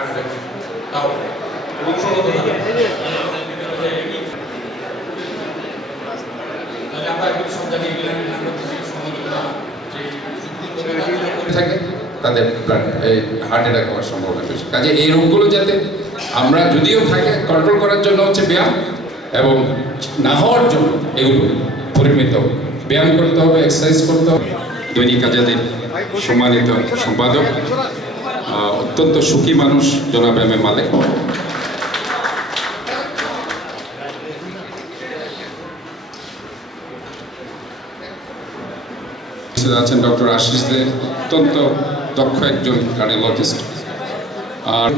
Heart attack তাও বংশগত আমরা এগুলো সব জায়গায় থাকে তাদের হার্ট অ্যাটাক হওয়ার সম্ভাবনা বেশি। কাজে এই রোগগুলো যাতে আমরা যদিও থাকে কন্ট্রোল করার জন্য হচ্ছে ব্যায়াম, এবং না হওয়ার জন্য এগুলো পরিমিত ব্যায়াম করতে হবে, এক্সারসাইজ করতে হবে। দৈনিক আজাদের সম্মানিত সম্পাদক, অত্যন্ত সুখী মানুষ জনাব এম এ মালেক, আছেন ডক্টর আশিস দে, অত্যন্ত দক্ষ একজন কার্ডিওলজিস্ট, আর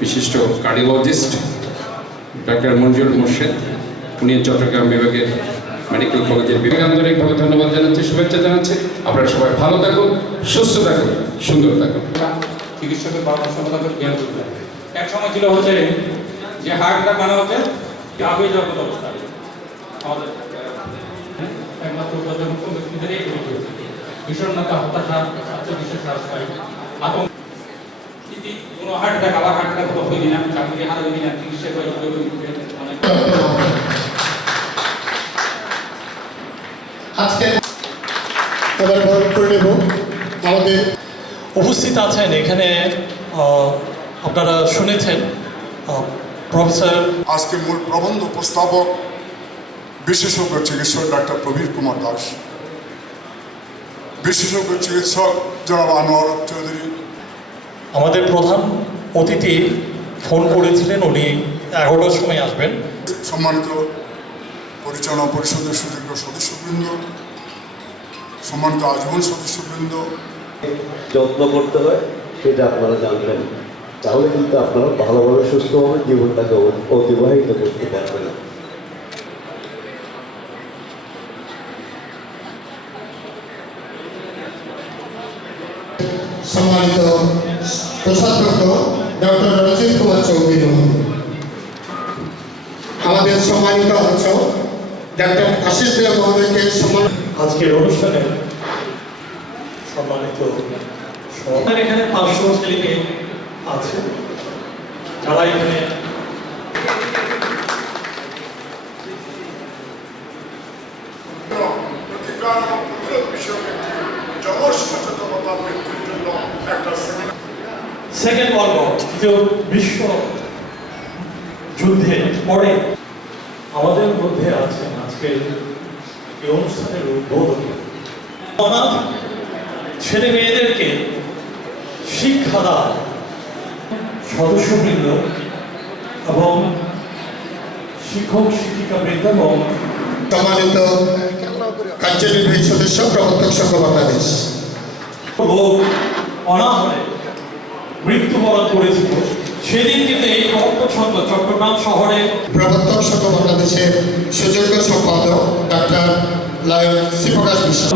বিশিষ্ট কার্ডিওলজিস্ট ডক্টর মঞ্জুর মোর্শেদ, উনি চট্টগ্রাম বিভাগের মেডিকেল কলেজের বিভাগ। আন্তরিকভাবে ধন্যবাদ জানাচ্ছি, শুভেচ্ছা জানাচ্ছি। আপনারা সবাই ভালো থাকুন, সুস্থ থাকুন, সুন্দর থাকুন। চিকিৎসকের পরামর্শ মোতাবেক জ্ঞান করতে হবে। এক সময় ছিল হচ্ছে যে হার্টটা মানে হচ্ছে আগে জগৎ অবস্থা আমাদের একমাত্র ব্যক্তিদের এই বিষণ্ণতা, হতাশা, আত্মবিশ্বাস হ্রাস পায়, আতঙ্ক, কোনো হার্ট অ্যাটাক আবার হার্ট অ্যাটাক হতো কিনা, চাকরি হারাবে কিনা, চিকিৎসা করে আজকে এবার করে নেব। আমাদের উপস্থিত আছেন এখানে, আপনারা শুনেছেন প্রফেসর। আজকে মূল প্রবন্ধ উপস্থাপক বিশেষজ্ঞ চিকিৎসক ডাক্তার প্রবীর কুমার দাস, বিশেষজ্ঞ চিকিৎসক জনাব আনোয়ার চৌধুরী। আমাদের প্রধান অতিথি ফোন করেছিলেন, উনি 11টার সময় আসবেন। সম্মানিত পরিচালনা পরিষদের সুযোগ্য সদস্যবৃন্দ, সম্মানিত আজীবন সদস্যবৃন্দ, যত্ন করতে হয় সেটা আপনারা জানবেন, তাহলে কিন্তু আপনারা ভালোভাবে সুস্থভাবে জীবনটাকে অতিবাহিত করতে পারবেন। সম্মানিত কোষাধ্যক্ষ ডক্টর রঞ্জিত কুমার চৌধুরী, আমাদের সম্মানিত আলোচক ডক্টর আশিস দে মহোদয়কে সম্মান। আজকের অনুষ্ঠানে সম্মানিত এখানে 500 ছেলেমেয়ে আছে যারা এখানে সেকেন্ড ওয়ার্ল্ড ওয়ার, দ্বিতীয় বিশ্ব যুদ্ধের পরে আমাদের মধ্যে আছেন আজকে এই অনুষ্ঠানের উদ্বোধক। অনাথ ছেলে মেয়েদেরকে শিক্ষা দান সদস্যবৃন্দ এবং শিক্ষক শিক্ষিকাবৃন্দ এবং সম্মানিত কার্যনির্বাহী সদস্য প্রবর্তক সংঘ বাংলাদেশ। অনাহারে মৃত্যুবরণ করেছিল সেদিন কিন্তু এই প্রবর্তক সংঘ চট্টগ্রাম শহরে প্রবর্তক সংঘ বাংলাদেশের সুযোগ্য সম্পাদক ডাক্তার লায়ন শ্রীপ্রকাশ বিশ্বাস।